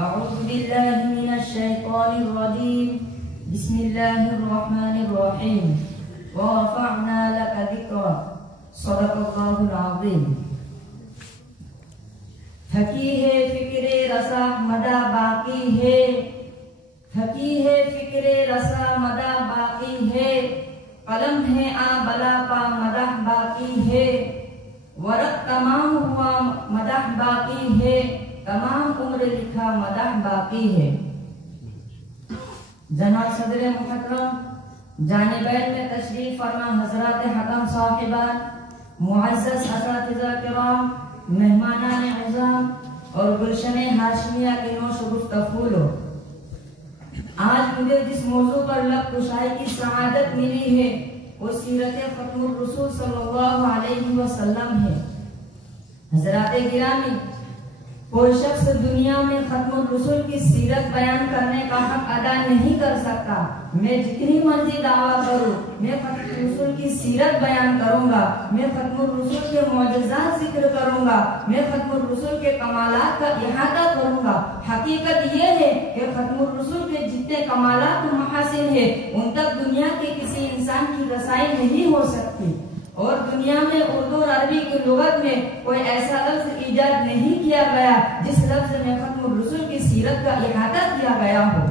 अऊज़ु बिल्लाहि मिनश शैतानिर रजीम। बिस्मिल्लाहिर रहमानिर रहीम। व रफ़अना लका ज़िक्रा। सदक़ल्लाहुल अज़ीम। थकी है फिक्रे रसा मदा बाकी है, थकी है फिक्रे रसा मदा बाकी है, कलम है आ बला पा मदह बाकी है, वरक तमाम हुआ मदह बाकी है, तमाम उम्र लिखा मदह बाकी है। जनाब सदर मुहतरम जानिबैन में तशरीफ फरमा हजरत हकम साहिबान, मुअज़्ज़ज़ असातिज़ा किराम, मेहमानान अज़ाम और गुलशन हाशमिया के नौश गुफ्ता फूलो। आज मुझे जिस मौजू पर लब कुशाई की सआदत मिली है वो सीरत खत्मुर रसूल सल्लल्लाहु अलैहि वसल्लम है। हज़रात गिरामी, कोई शख्स दुनिया में खत्मुर रसूल की सीरत बयान करने का हक अदा नहीं कर सकता। मैं जितनी मर्जी दावा करूं, मैं खत्मुर रसूल की सीरत बयान करूंगा, मैं खत्मुर रसूल के मौजज़ात जिक्र करूंगा, मैं खत्मुर रसूल के कमालात का इहाता करूंगा। हकीकत ये है कि खत्मुर रसूल के जितने कमालात महासिन है उन तक दुनिया के किसी इंसान की रसाई नहीं हो सकती। और दुनिया में उर्दू और अरबी की लुगत में कोई ऐसा लफ्ज ईजाद नहीं किया गया जिस लफ्ज में खत्मुर रसूल की सीरत का इहाता किया गया हो।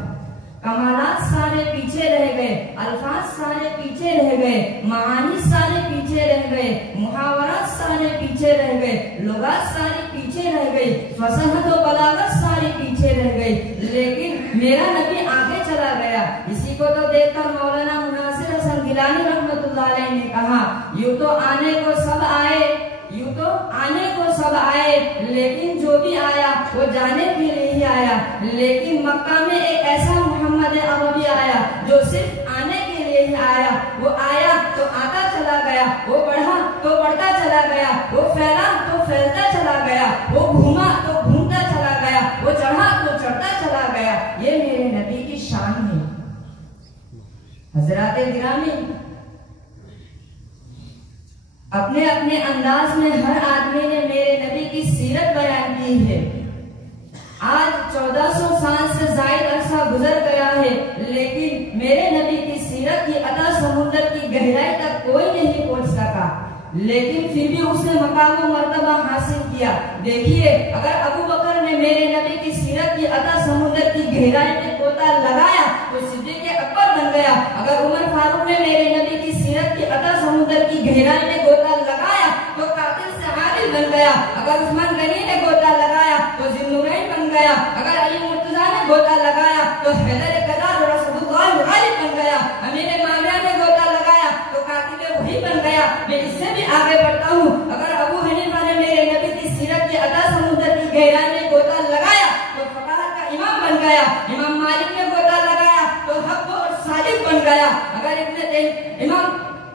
कमालात सारे पीछे रह गए, अल्फाज सारे पीछे रह गए, मानी सारे पीछे रह गए, मुहावरात सारे पीछे रह गए, लुगात सारी पीछे रह गई, फसहत और बलागत सारी पीछे रह गई, लेकिन मेरा नबी आगे चला गया। इसी को तो देखकर मौलाना मुनासिर हसन गिलानी रहमतुल्लाह अलैह ने कहा, यूं तो आने को सब आए, यूं तो आने को सब आए, लेकिन जो भी आया वो जाने के लिए ही आया। लेकिन मक्का में एक ऐसा मोहम्मद अरबी आया जो सिर्फ आने के लिए ही आया। वो आया तो आता चला गया, वो बढ़ा तो बढ़ता चला गया, वो फैला तो फैलता चला गया, वो घूमा तो घूमता चला गया, वो चढ़ा तो चढ़ता चला गया। ये मेरे नबी की शान है। हजरात गिरामी, अपने अपने अंदाज में हर आदमी ने मेरे नबी की सीरत बयान की है। आज 1400 साल से जायद अरसा गुजर गया है, लेकिन मेरे नबी की सीरत की अता समुद्र की गहराई तक कोई नहीं पहुंच सका, लेकिन फिर भी उसने मकाम व मर्तबा हासिल किया। देखिए, अगर अबू बकर ने मेरे नबी की सीरत की अता समुद्र की गहराई में गोता लगाया तो सिद्दीक़ अकबर बन गया। अगर उमर फारूक ने मेरे नबी की सीरत की अता समुद्र की गहराई में गोता लगाया तो कातिल से आदिल बन गया। अगर उस्मान गनी ने गोता लगाया तो ज़ुन्नुरैन बन गया। अगर अली मुर्तज़ा ने गोता लगाया तो हैदर कद्दार और असदुल्लाह गालिब बन गया। अमीर माविया ने गोता लगाया तो कातिल वही बन गया। मैं इससे भी आगे बढ़ता हूँ, अगर अबू हनीफा ने मेरे नबी की सीरत की अता समुद्र की गहराई में गोता लगाया तो फक़ाहत का इमाम बन गया। इमाम मालिक ने गोता लगाया तो हक़ और सादिक बन गया।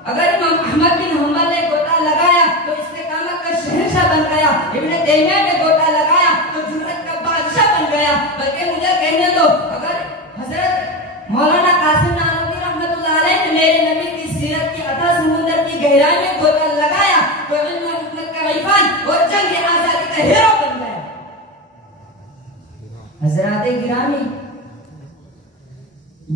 अगर इमाम अहमद बिन हम्बल ने गोता लगाया तो इस्तिक़ामत का शहंशाह बन गया। इब्न तैमिया ने गोता लगाया तो जुर्रत का बादशाह बन गया। बल्कि मुझे कहने दो, अगर हजरत मौलाना कासिम नानवी रहमतुल्लाह अलैह ने मेरे नबी की सीरत की अता समुद्र की गहराई में गोता लगाया तो इल्म हिकमत का इरफान और जंग आजादी का हीरो बन गया। हजरात गिरामी,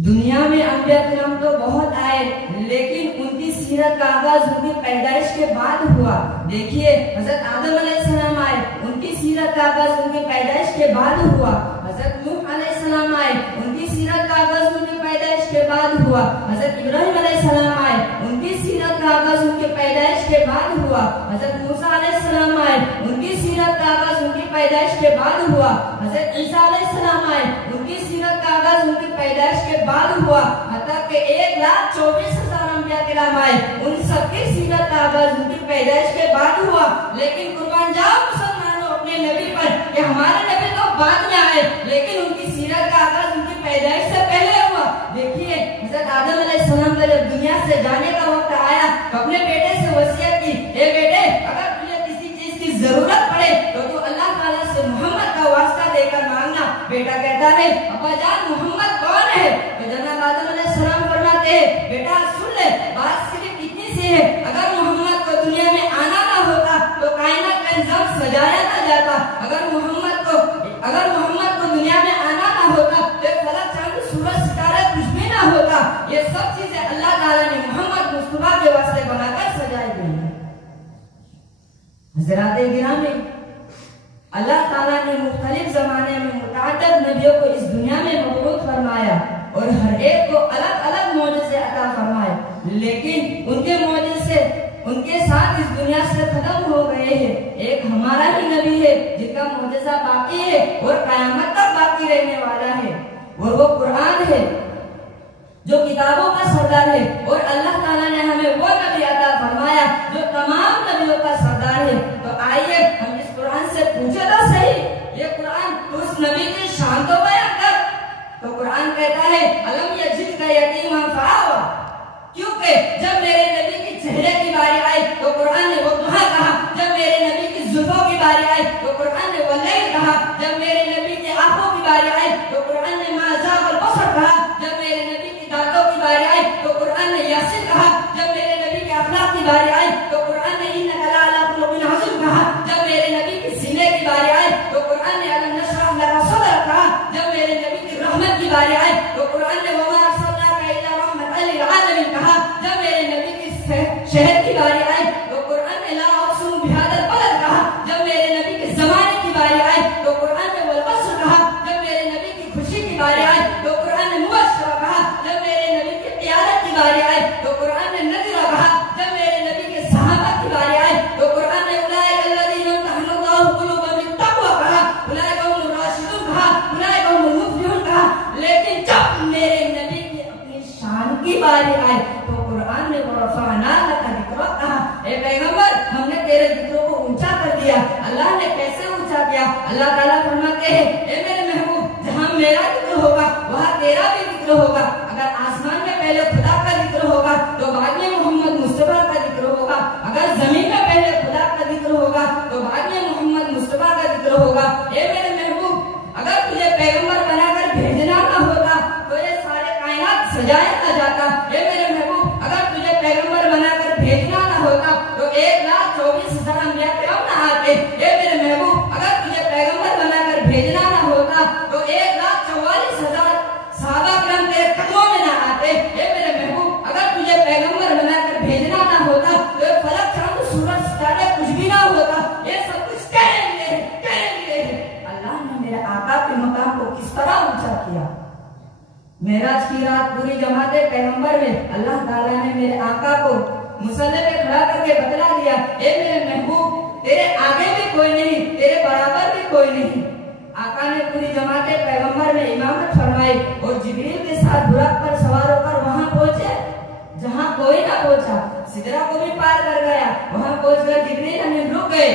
दुनिया में अंबिया किराम तो बहुत आए, लेकिन उनकी सीरत का आगाज उनकी पैदाइश के बाद हुआ। देखिए, हजरत आदम अलैहिस्सलाम आए, उनकी सीरत का आगाज उनकी पैदाइश के बाद हुआ। हजरत नूह अलैहिस्सलाम आए, उनकी सीरत का आगाज उनकी पैदाइश के बाद हुआ। हजरत इब्राहिम अलैहिस्सलाम आए, उनकी सीरत का आगाज उनकी पैदाइश के बाद हुआ। हजरत मूसा अलैहिस्सलाम आए, उनकी सीरत का आगाज उनकी पैदाइश के बाद हुआ। हजरत ईसा अलैहिस्सलाम आए, उनकी सीरत का आगाज उनकी पैदाइश के बाद हुआ। हत्ता कि 1,24,000 अंबिया किराम आए, उन सबकी सीरत का आगाज उनकी पैदाइश के बाद हुआ। लेकिन कुर्बान जाओ मुसलमानों अपने नबी पर कि हमारे नबी तो बाद में आए, लेकिन उनकी सीरत का आगाज उनकी पैदाइश से पहले हुआ। देखिए, हजरत आदम अलैहिस्सलाम का जब दुनिया से जाने का वक्त आया तो अपने बेटे से वसीयत की, ए बेटे, अगर तुझे किसी चीज की जरूरत पड़े तो तू अल्लाह ताला से मोहम्मद का वास्ता देकर मांगना। बेटा कहता है, अब्बा जान, मोहम्मद कौन है? तो जनाब आदम अलैहिस्सलाम फरमाते हैं, बेटा सुन ले, बात सिर्फ इतनी सी है, अगर मोहम्मद को दुनिया में आना ना होता तो कायनात का निजाम सजाया ना जाता। अगर मोहम्मद को दुनिया में ज़रात गिरामी, अल्लाह ताला ने मुख्तलिफ जमाने में मुतअद्दिद नबियों को इस दुनिया में मबऊस फरमाया और हर एक को अलग अलग मौजज़े अता फरमाए, लेकिन उनके मौजज़े उनके साथ इस दुनिया से खत्म हो गए हैं। एक हमारा ही नबी है जिसका मौजज़ा बाकी है और क़यामत तक बाकी रहने वाला है, और वो कुरान है जो किताबों का सरदार है। और अल्लाह ताला ने हमें वो नबी अता फरमाया जो तमाम नबियों का सरदार है। तो आइए हम इस कुरान से पूछे तो सही, ये कुरान तो उस नबी की शान तो बयान कर। तो कुरान कहता है अलम यजिदका यतीमा फआवा, क्योंकि जब मेरे नबी के चेहरे की बारी आई तो कुरान ने वो दुआ कहा, जब मेरे नबी की जुल्फों की बारी आई तो कुरान ने वल्लैल कहा, जब मेरे नबी की आंखों की बारी आई तो कुरान ने मा ज़ाग़ल बसर कहा, जब मेरे नबी की दांतों की बारी आई तो कुरान ने यासीन कहा, जब मेरे नबी के अखलाक की बारी आई तो कुरान ने इन्नका लअला खुलुक़िन अज़ीम कहा, जब मेरे नबी की सीने की बारी आई तो कुरान ने अलम नशरह लका सदरक कहा, जब मेरे नबी की रहमत की बारी आई तो कुरान ने वमा अरसलनाका इल्ला रहमतल लिल आलमीन कहा, जब मेरे नबी की शहर की बारी आई तो कुरान ने ला अक़सिमु बिहादल बलद कहा, जब मेरे नबी के ज़माने की बारी आई तो कुरान ने वल अस्र कहा, जब मेरे नबी की खुशी की बारी आई तो कुरान ने मुबश्शिरा कहा, जब मेरे नबी की क़ियादत की बारी आई तो कुरान ने नज़ीरा कहा, जब मेरे नबी के सहाबा की बारी आई तो कुरान ने उलाइका अल्लज़ीना इम्तहनल्लाहु क़ुलूबहुम बित्तक़वा कहा, उलाइका हुमुर राशिदून कहा, उलाइका हुमुल मुफ़्लिहून कहा। लेकिन जब मेरे नबी की अपनी शान की बारी आई तो कुरान ने वरफ़अना लका ज़िक्रक कहा, ए पैगंबर हमने तेरे जिक्र को ऊंचा कर दिया। अल्लाह ने कैसे ऊंचा किया? अल्लाह ताला फरमाते हैं ए मेरे महबूब, जहां मेरा जिक्र होगा वहां तेरा भी जिक्र होगा। अगर आसमान में पहले खुदा का जिक्र होगा तो बाद में मोहम्मद मुस्तफा का जिक्र होगा, अगर जमीन में पहले खुदा का जिक्र होगा तो बाद में मोहम्मद मुस्तफा का जिक्र होगा। ए मेरे महबूब, अगर तुझे पैगंबर बनाकर भेजना ना होता तो ये सारे कायनात सजाया ना जाता। ए मेरे महबूब, अगर तुझे पैगंबर बनाकर भेजना ना होता तो 1,24,000 अंबिया किराम ना आते। ए मेरे महबूब, अगर तुझे पैगंबर बनाकर भेजना ना होता तो 1,44,000 सहाबा किराम तेरे कदमों में ना आते। ए मेरे महबूब, अगर तुझे पैगंबर बनाकर भेजना ना होता तो फलक चांद सूरज सितारे कुछ भी ना होता। ये सब कुछ कह लिए अल्लाह ने मेरे आका के मकाम को किस तरह ऊंचा किया। मेराज की रात पूरी जमाते पैगंबर में अल्लाह ताला ने मेरे आका को मुसल्ले पे खड़ा करके बतला दिया, ए मेरे महबूब, तेरे आगे भी कोई नहीं, तेरे बराबर भी कोई नहीं। आका ने पूरी जमाते पैगंबर में इमामत फरमाई और जिब्रील के साथ बुराक पर सवार होकर वहां पहुंचे जहां कोई ना पहुंचा। सिदरा को भी पार कर गया, वहां पहुंचकर जिब्रील अमीन रुक गए।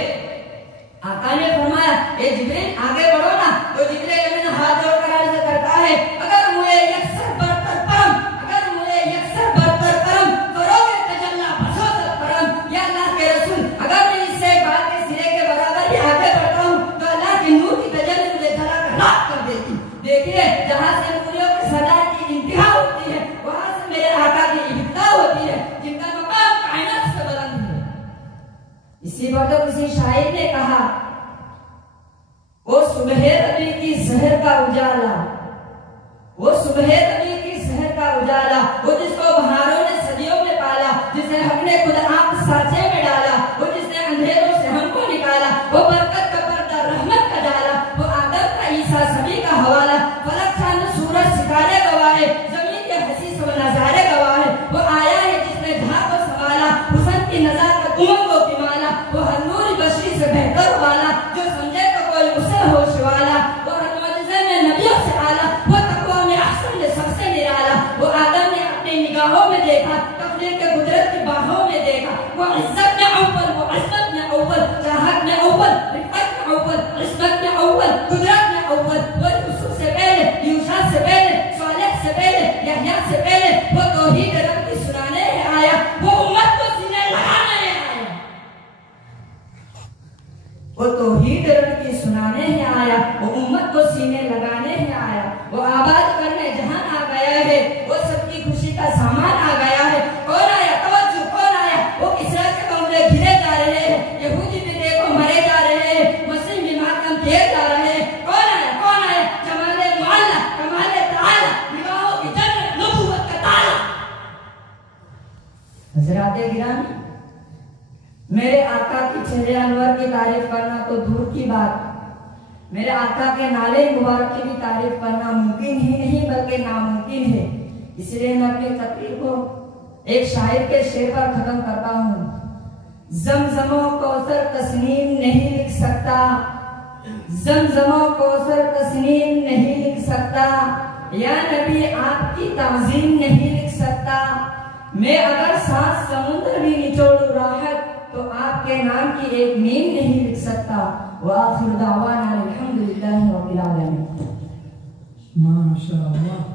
आका ने फरमाया, ए जिब्रील आगे बढ़ो ना। तो जिब्रील अमीन हाथ जोड़कर अर्ज करता है, अगर मुझे यकसर बरतर करम करोगे तजल्ला बसोत करम। या अल्लाह के रसूल, अगर मैं इससे बाल के सिरे के बराबर भी आगे बढ़ता हूँ तो अल्लाह के नूर की तजल्ली मुझे जला कर राख कर देती। देखिए, जहाँ से नूरियों के सरदार की इंतहा होती है वहां से मेरे आका की इब्तिदा होती है, जिनका मकाम कायनात से बुलंद है। इसी पर तो किसी शायर ने कहा, वो सुबह रबी की सहर का उजाला, वो सुबह रबी की सहर का उजाला, वो जिसको बहारों ने सदियों में पाला, जिसे हमने खुद आंख साँचे में डाला, वो जिसने अंधेरों से हमको निकाला, वो बरकत का पर्दा रहमत का डाला, वो आदम का ईसा सभी का हवाला, फलक चांद सूरज सितारे गवाहे, जमीन के हसी सब नजारे गवाहे। वो आया है जिसने घाट को संभाला, हुस्न की नजाकत उमंगों की माला, वो हर नूर बशरी से बेहतर वाला, जो समझे तो कोई उसे होश वाला, वो हर मौजज़े में नबियों से आला, वो तकवा में अहसन ने सबसे निराला। वो आदम ने अपनी निगाहों में देखा, तकदीर के कुदरत की बाहों में देखा, वो इज्जत में अव्वल, वो इज्जत में अव्वल, चाहत में अव्वल, रिफ़त में अव्वल, इस्मत में अव्वल, कुदरत में अव्वल। वो यूसुफ से पहले, यूशा से पहले, सालेह से पहले, यहया से पहले, वो तौहीद रब की सुनाने आया, वो उम्मत को सीने लगाने आया, वो तौहीद रब की सुनाने आया, वो उम्मत को सीने लगाने आया, वो आबाद करने जहान आ गया है, वो सबकी खुशी का सामान आ गया है। कौन आया? तवज्जो, कौन आया? वो इसराइल के कमरे घिरे जा रहे हैं, यहूदी भी देखो मरे जा रहे हैं, मुस्लिम भी मातम किए जा रहे हैं। कौन आया? कौन आया? जमाले मुअल्ला, कमाले ताला, निगाहों की जन्नत, नबूवत का ताला। हज़रात गिरामी, मेरे आका की चेहरे अनवर की तारीफ करना तो दूर की बात, मेरे आका के नाले मुबारक की भी तारीफ करना मुमकिन ही नहीं बल्कि नामुमकिन है। इसलिए मैं अपनी तकरीर को एक शायर के शेर पर खत्म करता हूँ। ज़मज़मो कौसर तस्नीम नहीं लिख सकता, ज़मज़मो कौसर तस्नीम नहीं लिख सकता, या नबी आपकी ताज़ीम नहीं लिख सकता। मैं अगर 7 समुद्र भी निचोड़ूं राहत तो आपके नाम की एक नीम नहीं लिख सकता। व आखिर दावाना अल्हम्दुलिल्लाहि रब्बिल आलमीन। माशाअल्लाह।